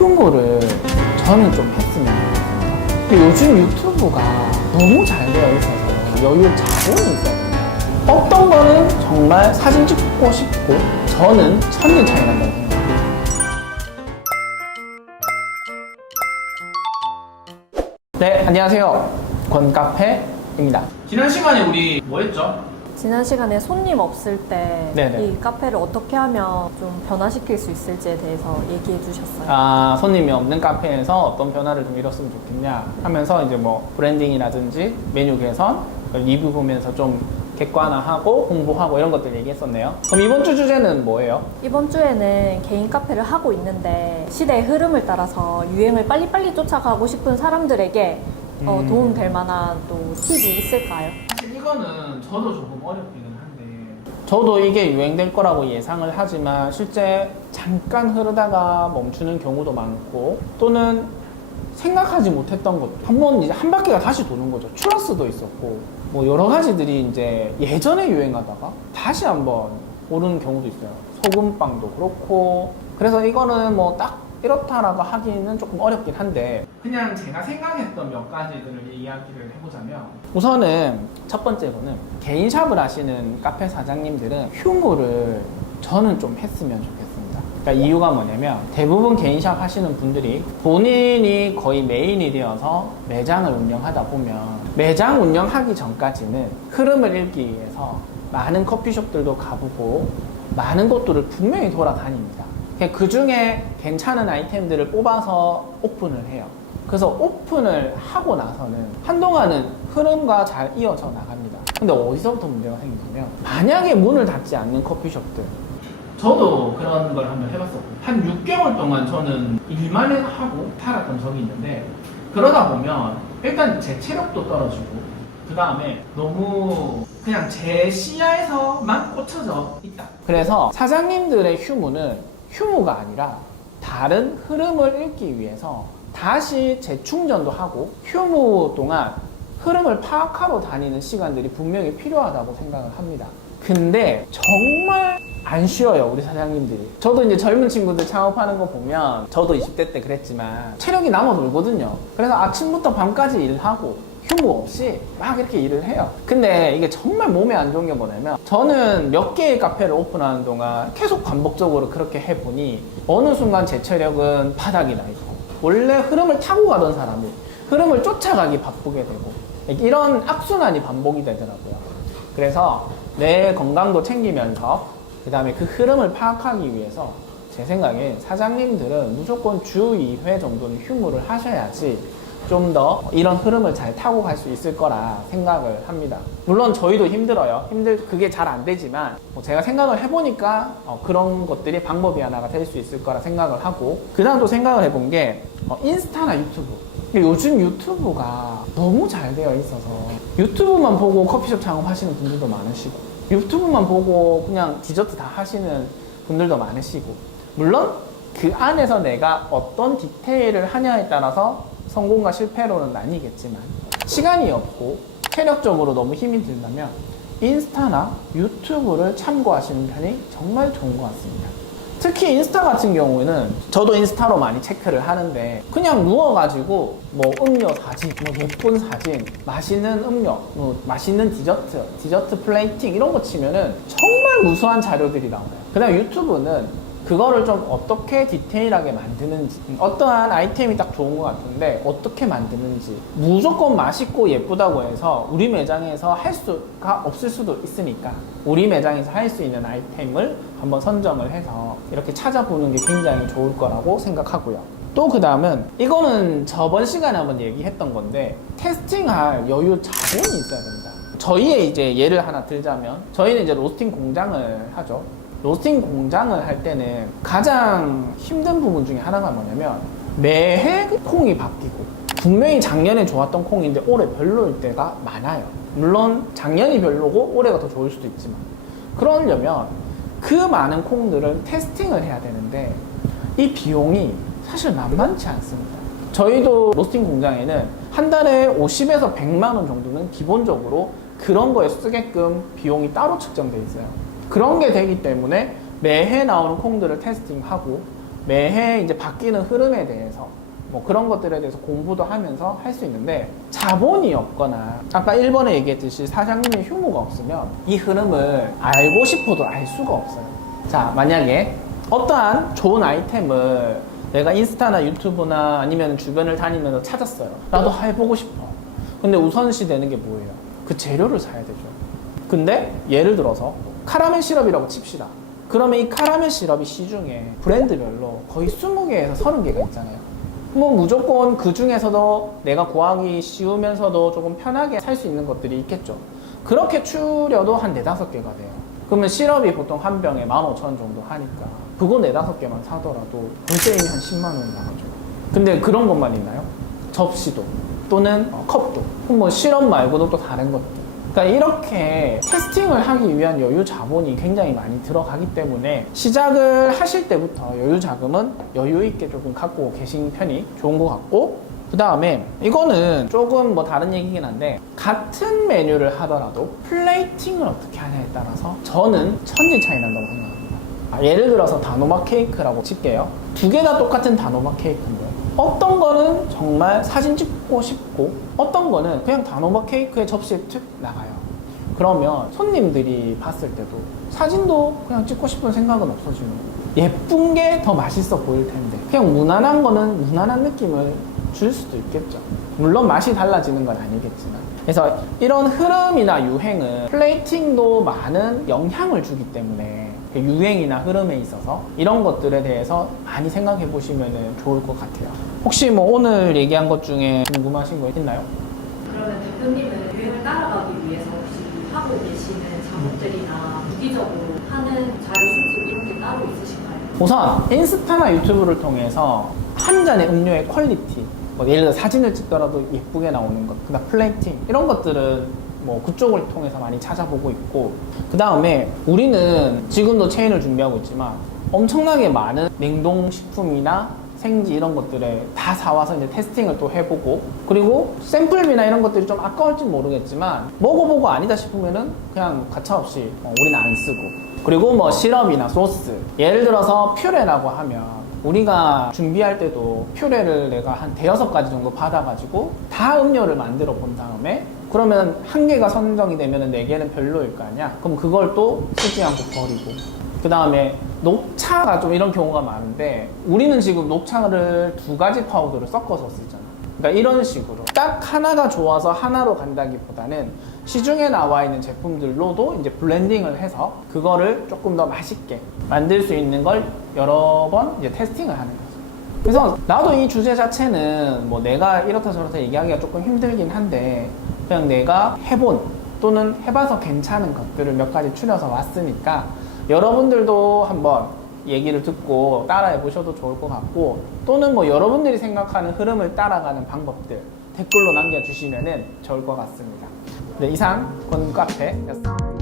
휴무를 저는 좀 했으면 좋겠습니다. 근데 요즘 유튜브가 너무 잘 되어 있어서 여유 자본이 있어야 됩니다. 어떤 거는 정말 사진 찍고 싶고 저는 천년 차이 난다고 생각합니다. 네, 안녕하세요. 권카페입니다. 지난 시간에 우리 뭐 했죠? 지난 시간에 손님 없을 때 네네. 이 카페를 어떻게 하면 좀 변화시킬 수 있을지에 대해서 얘기해 주셨어요. 손님이 없는 카페에서 어떤 변화를 좀 이뤘으면 좋겠냐 하면서 이제 뭐 브랜딩이라든지 메뉴 개선, 리뷰 보면서 좀 객관화하고 홍보하고 이런 것들 얘기했었네요. 그럼 이번 주 주제는 뭐예요? 이번 주에는 개인 카페를 하고 있는데 시대의 흐름을 따라서 유행을 빨리빨리 쫓아가고 싶은 사람들에게 도움될 만한 또 팁이 있을까요? 사실 이거는 저도 조금 어렵기는 한데 저도 이게 유행될 거라고 예상을 하지만 실제 잠깐 흐르다가 멈추는 경우도 많고 또는 생각하지 못했던 것 한번 이제 한 바퀴가 다시 도는 거죠. 추러스도 있었고 뭐 여러 가지들이 이제 예전에 유행하다가 다시 한번 오르는 경우도 있어요. 소금빵도 그렇고 그래서 이거는 뭐 딱 이렇다라고 하기는 조금 어렵긴 한데 그냥 제가 생각했던 몇 가지들을 이야기를 해보자면 우선은 첫 번째로는 개인샵을 하시는 카페 사장님들은 휴무를 저는 좀 했으면 좋겠습니다. 그러니까 이유가 뭐냐면 대부분 개인샵 하시는 분들이 본인이 거의 메인이 되어서 매장을 운영하다 보면 매장 운영하기 전까지는 흐름을 읽기 위해서 많은 커피숍들도 가보고 많은 곳들을 분명히 돌아다닙니다. 그 중에 괜찮은 아이템들을 뽑아서 오픈을 해요. 그래서 오픈을 하고 나서는 한동안은 흐름과 잘 이어져 나갑니다. 근데 어디서부터 문제가 생기냐면 만약에 문을 닫지 않는 커피숍들 저도 그런 걸 한번 해봤었고 한 6개월 동안 저는 일만 하고 살았던 적이 있는데 그러다 보면 일단 제 체력도 떨어지고 그 다음에 너무 그냥 제 시야에서만 꽂혀져 있다. 그래서 사장님들의 휴무는 휴무가 아니라 다른 흐름을 읽기 위해서 다시 재충전도 하고 휴무 동안 흐름을 파악하러 다니는 시간들이 분명히 필요하다고 생각을 합니다. 근데 정말 안 쉬어요, 우리 사장님들이. 저도 이제 젊은 친구들 창업하는 거 보면 저도 20대 때 그랬지만 체력이 남아 돌거든요. 그래서 아침부터 밤까지 일하고 휴무 없이 막 이렇게 일을 해요. 근데 이게 정말 몸에 안 좋은 게 뭐냐면 저는 몇 개의 카페를 오픈하는 동안 계속 반복적으로 그렇게 해보니 어느 순간 제 체력은 바닥이 나 있고 원래 흐름을 타고 가던 사람이 흐름을 쫓아가기 바쁘게 되고 이런 악순환이 반복이 되더라고요. 그래서 내 건강도 챙기면서 그 다음에 그 흐름을 파악하기 위해서 제 생각에 사장님들은 무조건 주 2회 정도는 휴무를 하셔야지 좀 더 이런 흐름을 잘 타고 갈 수 있을 거라 생각을 합니다. 물론 저희도 힘들어요. 그게 잘 안 되지만 제가 생각을 해보니까 그런 것들이 방법이 하나가 될 수 있을 거라 생각을 하고 그 다음 또 생각을 해본 게 인스타나 유튜브. 요즘 유튜브가 너무 잘 되어 있어서 유튜브만 보고 커피숍 창업하시는 분들도 많으시고 유튜브만 보고 그냥 디저트 다 하시는 분들도 많으시고 물론 그 안에서 내가 어떤 디테일을 하냐에 따라서 성공과 실패로는 나뉘겠지만 시간이 없고 체력적으로 너무 힘이 들다면 인스타나 유튜브를 참고하시는 편이 정말 좋은 것 같습니다. 특히 인스타 같은 경우에는 저도 인스타로 많이 체크를 하는데 그냥 누워가지고 뭐 음료 사진, 뭐 예쁜 사진, 맛있는 음료, 뭐 맛있는 디저트 플레이팅 이런 거 치면은 정말 무수한 자료들이 나와요. 그다음 유튜브는 그거를 좀 어떻게 디테일하게 만드는지 어떠한 아이템이 딱 좋은 것 같은데 어떻게 만드는지 무조건 맛있고 예쁘다고 해서 우리 매장에서 할 수가 없을 수도 있으니까 우리 매장에서 할 수 있는 아이템을 한번 선정을 해서 이렇게 찾아보는 게 굉장히 좋을 거라고 생각하고요. 또 그 다음은 이거는 저번 시간에 한번 얘기했던 건데 테스팅할 여유 자본이 있어야 됩니다. 저희의 이제 예를 하나 들자면 저희는 이제 로스팅 공장을 하죠. 로스팅 공장을 할 때는 가장 힘든 부분 중에 하나가 뭐냐면 매해 콩이 바뀌고 분명히 작년에 좋았던 콩인데 올해 별로일 때가 많아요. 물론 작년이 별로고 올해가 더 좋을 수도 있지만 그러려면 그 많은 콩들을 테스팅을 해야 되는데 이 비용이 사실 만만치 않습니다. 저희도 로스팅 공장에는 한 달에 50에서 100만 원 정도는 기본적으로 그런 거에 쓰게끔 비용이 따로 측정돼 있어요. 그런 게 되기 때문에 매해 나오는 콩들을 테스팅하고 매해 이제 바뀌는 흐름에 대해서 뭐 그런 것들에 대해서 공부도 하면서 할 수 있는데, 자본이 없거나 아까 1번에 얘기했듯이 사장님의 휴무가 없으면 이 흐름을 알고 싶어도 알 수가 없어요. 자, 만약에 어떠한 좋은 아이템을 내가 인스타나 유튜브나 아니면 주변을 다니면서 찾았어요. 나도 해보고 싶어. 근데 우선시 되는 게 뭐예요? 그 재료를 사야 되죠. 근데 예를 들어서 카라멜 시럽이라고 칩시다. 그러면 이 카라멜 시럽이 시중에 브랜드별로 거의 20개에서 30개가 있잖아요. 뭐 무조건 그 중에서도 내가 구하기 쉬우면서도 조금 편하게 살 수 있는 것들이 있겠죠. 그렇게 추려도 한 4, 5개가 돼요. 그러면 시럽이 보통 한 병에 15,000원 정도 하니까 그거 4, 5개만 사더라도 월세임이 한 10만 원이 나가죠. 근데 그런 것만 있나요? 접시도 또는 컵도, 뭐 시럽 말고도 또 다른 것도. 그러니까 이렇게 테스팅을 하기 위한 여유 자본이 굉장히 많이 들어가기 때문에 시작을 하실 때부터 여유 자금은 여유 있게 조금 갖고 계신 편이 좋은 것 같고, 그 다음에 이거는 조금 뭐 다른 얘기긴 한데, 같은 메뉴를 하더라도 플레이팅을 어떻게 하냐에 따라서 저는 천지 차이 난다고 생각합니다. 예를 들어서 단호박 케이크라고 칠게요. 2개 다 똑같은 단호박 케이크인데 어떤 거는 정말 사진 찍고 싶고 어떤 거는 그냥 단호박 케이크에 접시에 툭 나가요. 그러면 손님들이 봤을 때도 사진도 그냥 찍고 싶은 생각은 없어지는 거예요. 예쁜 게 더 맛있어 보일 텐데 그냥 무난한 거는 무난한 느낌을 줄 수도 있겠죠. 물론 맛이 달라지는 건 아니겠지만. 그래서 이런 흐름이나 유행은 플레이팅도 많은 영향을 주기 때문에 유행이나 흐름에 있어서 이런 것들에 대해서 많이 생각해 보시면 좋을 것 같아요. 혹시 뭐 오늘 얘기한 것 중에 궁금하신 거 있나요? 그러면 대표님은 유행을 따라가기 위해서 혹시 하고 계시는 작업들이나 무기적으로 하는 자료 수집 이런 게 따로 있으신가요? 우선 인스타나 유튜브를 통해서 한 잔의 음료의 퀄리티, 뭐 예를 들어 사진을 찍더라도 예쁘게 나오는 것, 그다음 플레이팅 이런 것들은 뭐 그쪽을 통해서 많이 찾아보고 있고, 그 다음에 우리는 지금도 체인을 준비하고 있지만 엄청나게 많은 냉동식품이나 생지 이런 것들에 다 사와서 이제 테스팅을 또 해보고, 그리고 샘플비나 이런 것들이 좀 아까울지 모르겠지만 먹어보고 아니다 싶으면은 그냥 가차없이 우리는 안 쓰고, 그리고 뭐 시럽이나 소스, 예를 들어서 퓨레라고 하면 우리가 준비할 때도 퓨레를 내가 한 5-6가지 정도 받아가지고 다 음료를 만들어 본 다음에 그러면 1개가 선정이 되면 4개는 별로일 거 아니야? 그럼 그걸 또 쓰지 않고 버리고, 그 다음에 녹차가 좀 이런 경우가 많은데 우리는 지금 녹차를 2가지 파우더를 섞어서 쓰잖아. 그러니까 이런 식으로 딱 하나가 좋아서 하나로 간다기보다는 시중에 나와 있는 제품들로도 이제 블렌딩을 해서 그거를 조금 더 맛있게 만들 수 있는 걸 여러 번 이제 테스팅을 하는 거죠. 그래서 나도 이 주제 자체는 뭐 내가 이렇다 저렇다 얘기하기가 조금 힘들긴 한데 그냥 내가 해본 또는 해봐서 괜찮은 것들을 몇 가지 추려서 왔으니까 여러분들도 한번 얘기를 듣고 따라해 보셔도 좋을 것 같고, 또는 뭐 여러분들이 생각하는 흐름을 따라가는 방법들 댓글로 남겨주시면 좋을 것 같습니다. 네, 이상 권카페였습니다.